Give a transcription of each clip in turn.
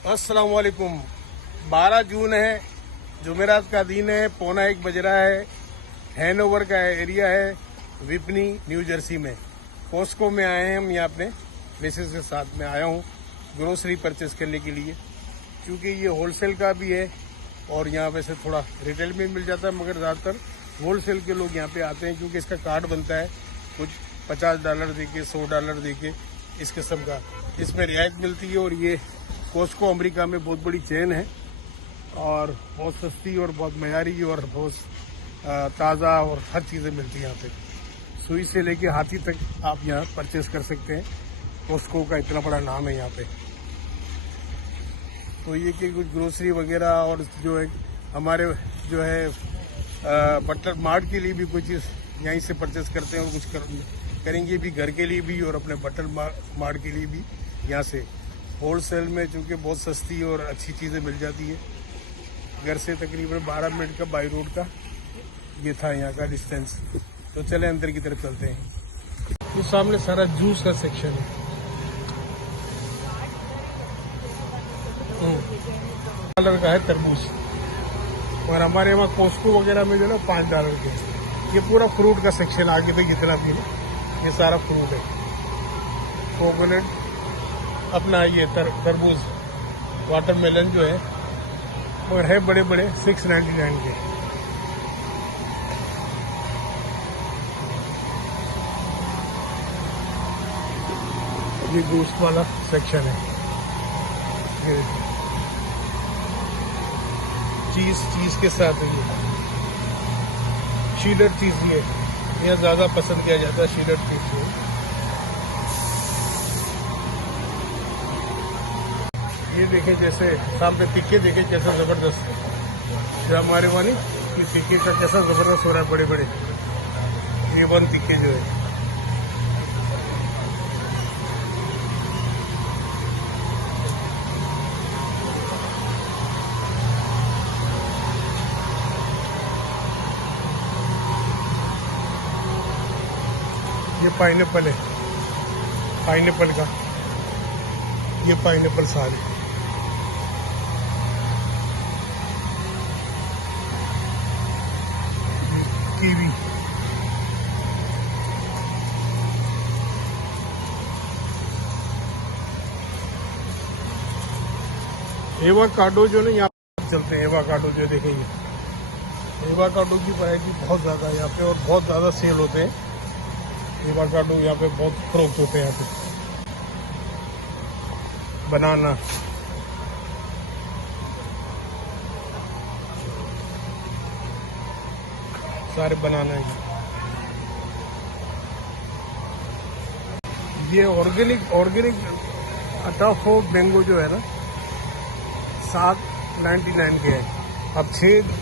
अस्सलाम वालेकुम। 12 जून है, जुमेरात का दिन है, 1:15 बज रहा है। हैनोवर का एरिया है, विपनी न्यू जर्सी में। कॉस्को में आए हैं हम, यहाँ अपने मिसेस के साथ में आया हूँ ग्रोसरी परचेस करने के लिए, क्योंकि ये होलसेल का भी है और यहाँ वैसे थोड़ा रिटेल में मिल जाता है, मगर ज़्यादातर होलसेल के लोग यहाँ पे आते हैं, क्योंकि इसका कार्ड बनता है कुछ $50 दे के, $100 दे के, इस किस्म का इसमें रियायत मिलती है। और ये कॉस्को अमेरिका में बहुत बड़ी चेन है और बहुत सस्ती और बहुत मयारी और बहुत ताज़ा और हर चीज़ें मिलती हैं यहाँ पे। सुई से लेके हाथी तक आप यहाँ परचेस कर सकते हैं। कॉस्को का इतना बड़ा नाम है यहाँ पे। तो ये कि कुछ ग्रोसरी वगैरह और जो है हमारे जो है बटलर मार्ट के लिए भी कुछ चीज़ यहीं से परचेस करते हैं और कुछ करेंगे भी घर के लिए भी और अपने बटलर मार्ट के लिए भी यहाँ से होलसेल में, चूँकि बहुत सस्ती और अच्छी चीज़ें मिल जाती है। घर से तकरीबन 12 मिनट का बाई रोड का ये था यहाँ का डिस्टेंस। तो चले अंदर की तरफ चलते हैं। तो सामने सारा जूस का सेक्शन है। $1 का है तरबूज, और हमारे वहाँ कॉस्को वगैरह में जो है ना $5 के। ये पूरा फ्रूट का सेक्शन आगे पे जितना भी है ये सारा फ्रूट है। कोकोनट अपना ये तरबूज, वाटरमेलन जो है और है बड़े बड़े $6.99 के। ये गोश्त वाला सेक्शन है। ये चीज के साथ ये शीलर चीज, ये यहाँ ज्यादा पसंद किया जाता है शीलर चीज। ये देखें जैसे सामने टिक्के देखें कैसा जबरदस्त, जो हमारे वाली ये टिक्के का कैसा जबरदस्त हो रहा है। बड़े बड़े A1 टिक्के जो है। ये पाइनएप्पल है, पाइनएप्पल का ये पाइनएप्पल साल है। कीवी, एवाकाडो जो ना यहाँ चलते हैं, एवाकाडो जो देखेंगे, एवाकाडो की वैरायटी बहुत ज़्यादा है यहाँ पे और बहुत ज़्यादा सेल होते हैं। एवाकाडो यहाँ पे बहुत फरोख्त होते हैं यहाँ पे। बनाना, सारे बनाना है। ये ऑर्गेनिक अटाफो मैंगो जो है ना $7.99 के है। अब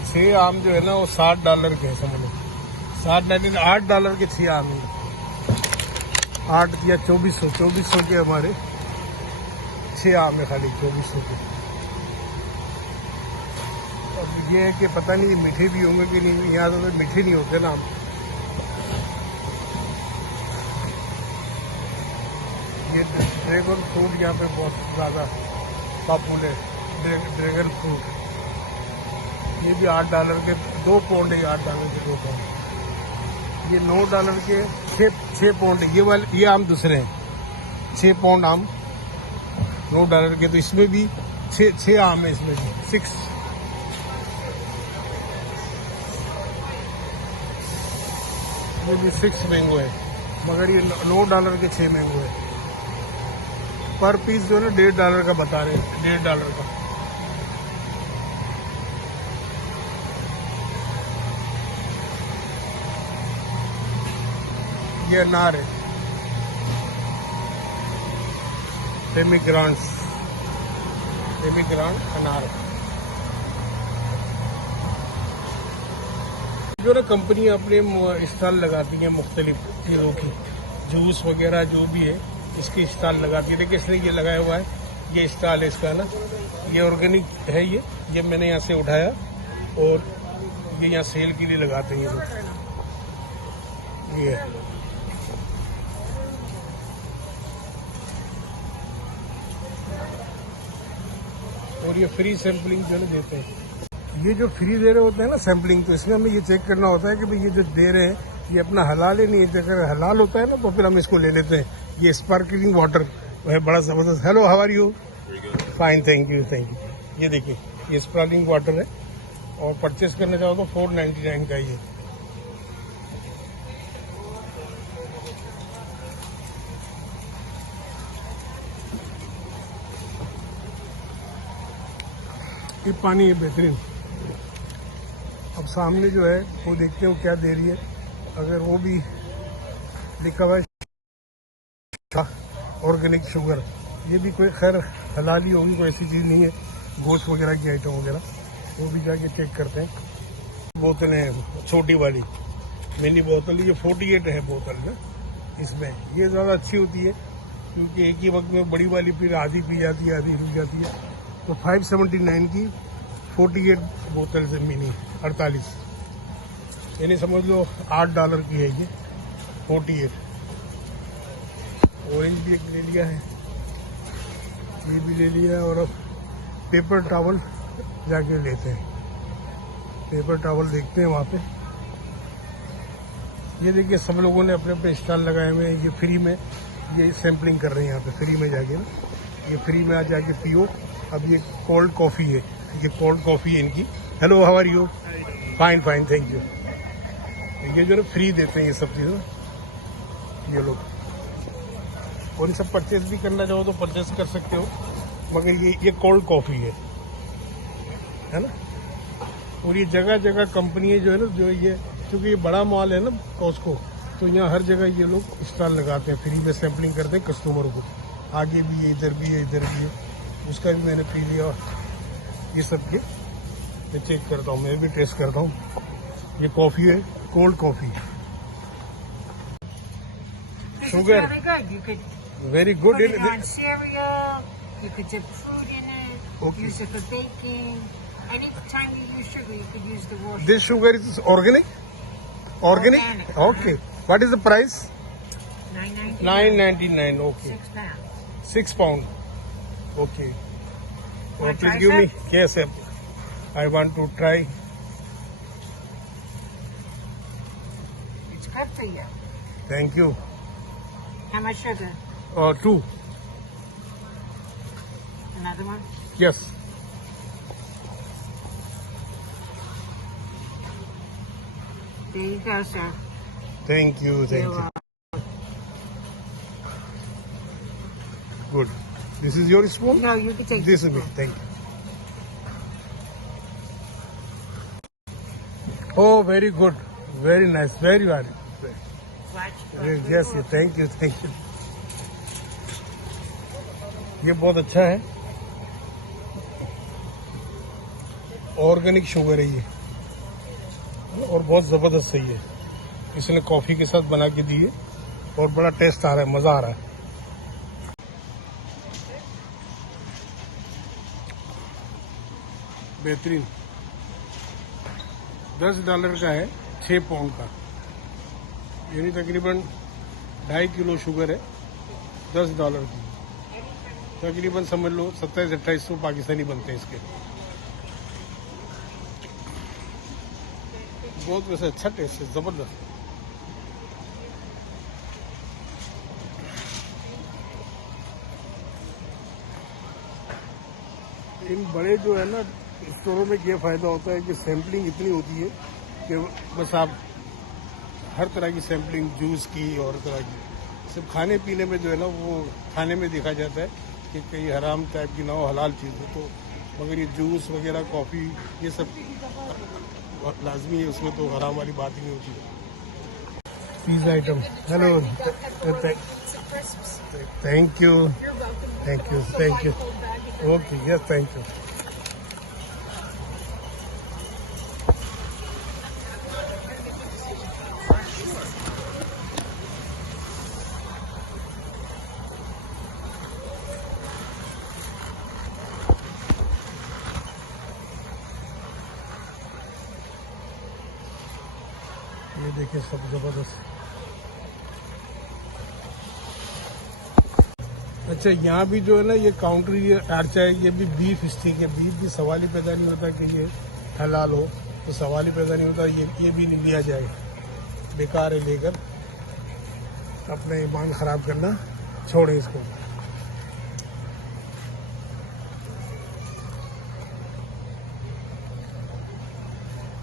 6 आम जो है ना वो $60 के है, समझ लो। $8 के 6 आम है। 8 या 2400 के हमारे 6 आम है, खाली 2400 के। अब ये है कि पता नहीं मीठे भी होंगे कि नहीं, यहाँ तो मीठे नहीं होते ना आम। ये ड्रैगन फ्रूट यहाँ पे बहुत ज़्यादा पॉपुलर है, ड्रैगन फ्रूट। ये भी $8 के 2 पाउंड है, $8 के 2 पाउंड। ये $9 के 6 पाउंड है। ये आम दूसरे हैं, 6 पाउंड आम $9 के। तो इसमें भी 6 आम है, इसमें भी 6। ये भी 6 मैंगो है, मगर ये $9 के 6 मैंगो है। पर पीस जो है ना $1.5 का बता रहे हैं, $1.5 का। ये अनार है, डेमिग्रांट अनार। जो ना कंपनी अपने स्टॉल लगाती है मुख्तलिफ चीज़ों की, जूस वगैरह जो भी है इसकी स्टॉल लगाती है। देखिए इसने ये लगाया हुआ है, ये स्टॉल है इसका ना, ये ऑर्गेनिक है। ये मैंने यहाँ से उठाया और ये यहाँ सेल के लिए लगाते हैं ये लोग। ये और ये फ्री सैम्पलिंग जो है देते हैं। ये जो फ्री दे रहे होते हैं ना सैम्पलिंग, तो इसमें हमें ये चेक करना होता है कि भाई ये जो दे रहे हैं ये अपना हलाल है नहीं है। अगर हलाल होता है ना तो फिर हम इसको ले लेते हैं। ये स्पार्कलिंग वाटर है, बड़ा ज़बरदस्त। Hello, how are you? Fine, thank you, thank you. ये देखिए, ये स्पार्कलिंग वाटर है और परचेस करना चाहो तो 499 का ये। ये पानी है बेहतरीन। अब सामने जो है वो देखते हो क्या दे रही है। अगर वो भी लिखा हुआ है ऑर्गेनिक शुगर, ये भी कोई खैर हलाल ही होगी, कोई ऐसी चीज़ नहीं है गोश्त वगैरह की आइटम वगैरह, वो भी जाके चेक करते हैं। बोतलें छोटी वाली मिनी बोतल, ये 48 है बोतल ना इसमें। ये ज़्यादा अच्छी होती है क्योंकि एक ही वक्त में बड़ी वाली फिर आधी पी जाती है, आधी रुक जाती है। तो 579 की 48 बोतल से मिनी 48, यानी समझ लो $8 की है ये 48। ऑरेंज भी एक ले लिया है, ये भी ले लिया है। और अब पेपर टॉवल जाके लेते हैं। पेपर टॉवल देखते हैं वहाँ पे। ये देखिए सब लोगों ने अपने अपने स्टॉल लगाए हुए हैं। ये फ्री में ये सैम्पलिंग कर रहे हैं यहाँ पे फ्री में जाके ना, ये फ्री में आ जाके पियो। अब ये कोल्ड कॉफ़ी है, ये कोल्ड कॉफ़ी है इनकी। Hello, how are you? Fine fine, thank you. ये जो ना फ्री देते हैं ये सब चीज़ें ये लोग। और इन सब परचेज भी करना चाहो तो परचेज कर सकते हो, मगर ये कोल्ड कॉफ़ी है ना। और ये जगह जगह कंपनी जो है ना, जो ये क्योंकि ये बड़ा मॉल है ना कॉस्को, तो यहाँ हर जगह ये लोग स्टॉल लगाते हैं, फ्री में सैम्पलिंग करते हैं कस्टमर को। आगे भी है, इधर भी है, इधर भी है। उसका भी मैंने पी लिया। ये सब के मैं चेक करता हूँ, मैं भी टेस्ट करता हूँ। ये कॉफ़ी है, cold coffee. Sugar very good. Put it on cereal. You could dip fruit in it. Okay. Use it for baking. Anytime you use sugar, you could use the raw sugar. This sugar is organic? Organic. Okay. What is the price? $9.99. $9.99. Okay. 6 pounds. 6 pound. Okay. Wanna Please try give me. some? Yes, sir. I want to try. It's good for you. Thank you. How much sugar? 2. Another one? Yes. There you go, sir. Thank you. Thank You're you. Good. This is your spoon? No, you can take This is the me. spoon. Thank you. Oh, very good. Very nice. Very good. Watch. Yes, yes. Thank you. Thank you. ये बहुत अच्छा है। Organic sugar है ये, और बहुत ज़बरदस्त सही है। इसने कॉफ़ी के साथ बना के दी है और बड़ा टेस्ट आ रहा है, मज़ा आ रहा है। बेहतरीन। $10 का है, 6 पाउंड का, यानी तकरीबन 2.5 किलो शुगर है। $10 की तकरीबन समझ लो 27-28 पाकिस्तानी बनते हैं इसके। बहुत वैसे अच्छा टेस्ट है, जबरदस्त। इन बड़े जो है ना स्टोरों में ये फायदा होता है कि सैम्पलिंग इतनी होती है कि बस आप हर तरह की सैम्पलिंग, जूस की और तरह की, सिर्फ खाने पीने में जो है ना वो खाने में देखा जाता है कि कहीं हराम टाइप की ना हो, हलाल चीज़ हो। तो मगर ये जूस वगैरह, कॉफ़ी, ये सब लाजमी है, उसमें तो हराम वाली बात ही नहीं होती। Pizza item. Hello, thank you, thank you, thank you. Okay, yes, thank you. ये देखिए सब जबरदस्त। अच्छा, यहाँ भी जो है ना ये काउंटर, ये आर्चा है, ये भी बीफ स्टिक है। बीफ भी सवाल ही पैदा नहीं होता कि ये हलाल हो, तो सवाल ही पैदा नहीं होता ये भी नहीं लिया जाए। बेकार है, लेकर अपने ईमान खराब करना छोड़े इसको।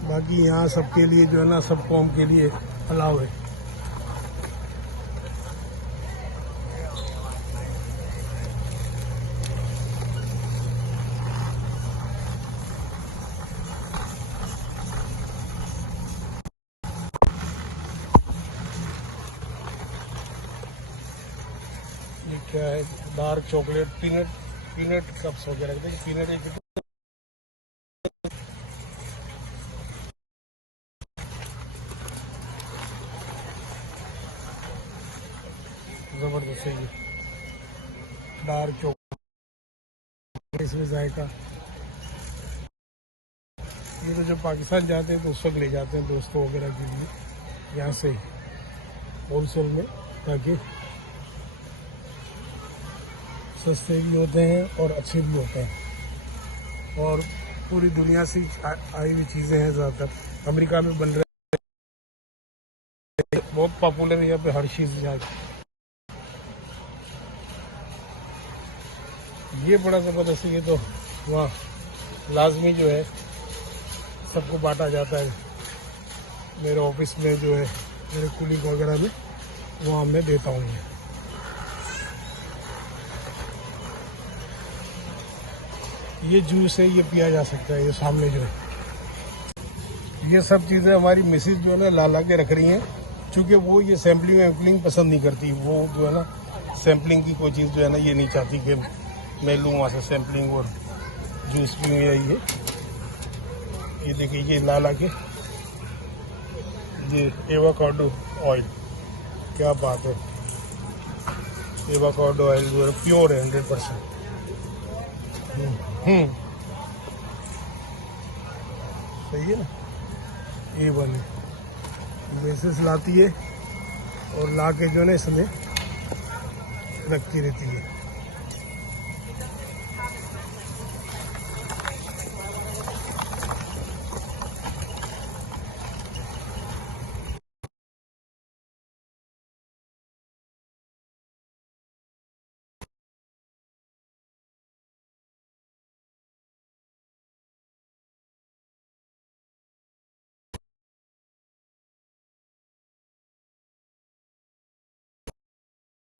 बाकी यहाँ सबके लिए जो है ना, सब कौम के लिए अलाउ है। ये क्या है, डार्क चॉकलेट पीनट कप्स वगैरह, पीनट एक जबरदस्त है। ये डार्क चॉकलेट, इसमें जायका। ये तो जब पाकिस्तान जाते हैं तो उस वक्त ले जाते हैं दोस्तों वगैरह के लिए यहाँ से होलसेल में, ताकि सस्ते भी होते हैं और अच्छे भी होते हैं। और पूरी दुनिया से आई हुई चीज़ें हैं, ज़्यादातर अमेरिका में बन रहे हैं, बहुत पॉपुलर है यहाँ पे हर चीज़। ये बड़ा ज़बरदस्त है। ये तो वहाँ लाजमी जो है सबको बांटा जाता है। मेरे ऑफिस में जो है, मेरे कुलीग वगैरह में, वहाँ मैं देता हूँ। ये जूस है, ये पिया जा सकता है। ये सामने जो है, ये सब चीज़ें हमारी मिसेज जो है ना ला के रख रही हैं, क्योंकि वो ये सैम्पलिंग वैम्पलिंग पसंद नहीं करती। वो जो है ना सैम्पलिंग की कोई चीज़ जो है ना ये नहीं चाहती कि मैं लूँ वहाँ से सैम्पलिंग और जूस पीऊँ। यही है। ये देखिए, ये ला के, ये एवोकाडो ऑयल, क्या बात है। एवोकाडो ऑयल जो है प्योर है, 100%। सही है ना। ये वाली मिसेस लाती है और ला के जो है ना इसमें रखती रहती है।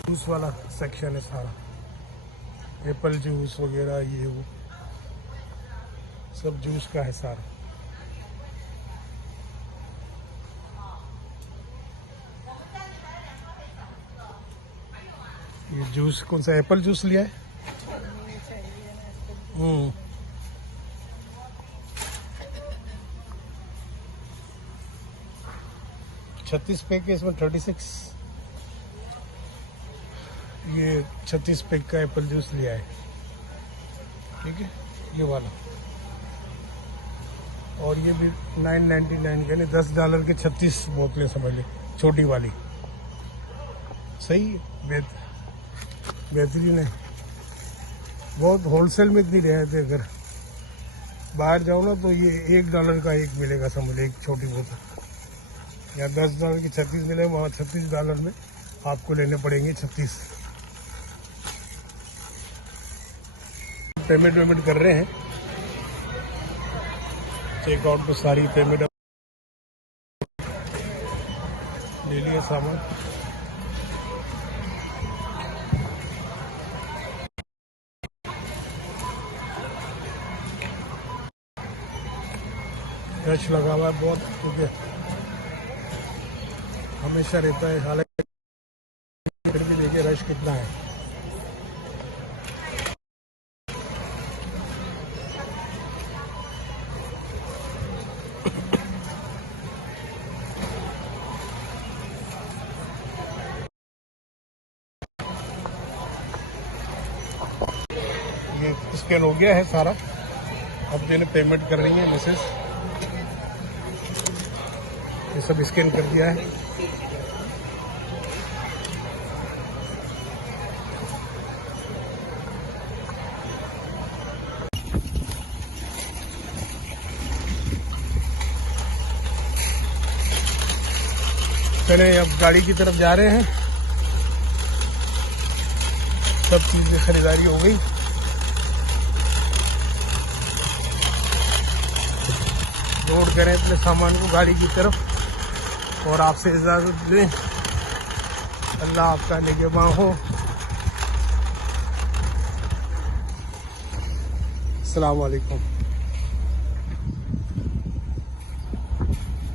जूस वाला सेक्शन है सारा, एप्पल जूस वगैरह, ये वो सब जूस का है सारा। ये जूस कौन सा, एप्पल जूस लिया है? 36 पैक है इसमें, 36। ये 36 पैक का एप्पल जूस लिया है, ठीक है, ये वाला। और ये भी 9.99 के, $10 के 36 बोतलें समझ ले, छोटी वाली। सही है, बेहतरीन है। बहुत होलसेल में इतनी रियायत है। अगर बाहर जाओ ना तो ये $1 का एक मिलेगा, समझ ले, एक छोटी बोतल। या $10 की 36 मिले, वहाँ $36 में आपको लेने पड़ेंगे 36। पेमेंट कर रहे हैं, चेकआउट पे सारी पेमेंट ले लिया सामान। रश लगा हुआ है बहुत, क्योंकि हमेशा रहता है। हालांकि फिर भी देखिए रश कितना है। ये स्कैन हो गया है सारा, अब मैंने पेमेंट कर रही है मिसेस। ये सब स्कैन कर दिया है। चले अब गाड़ी की तरफ जा रहे हैं। सब चीजें खरीदारी हो गई। लोड करें अपने सामान को गाड़ी की तरफ और आपसे इजाजत दें। अल्लाह आपका निगहबान हो। अस्सलाम वालेकुम।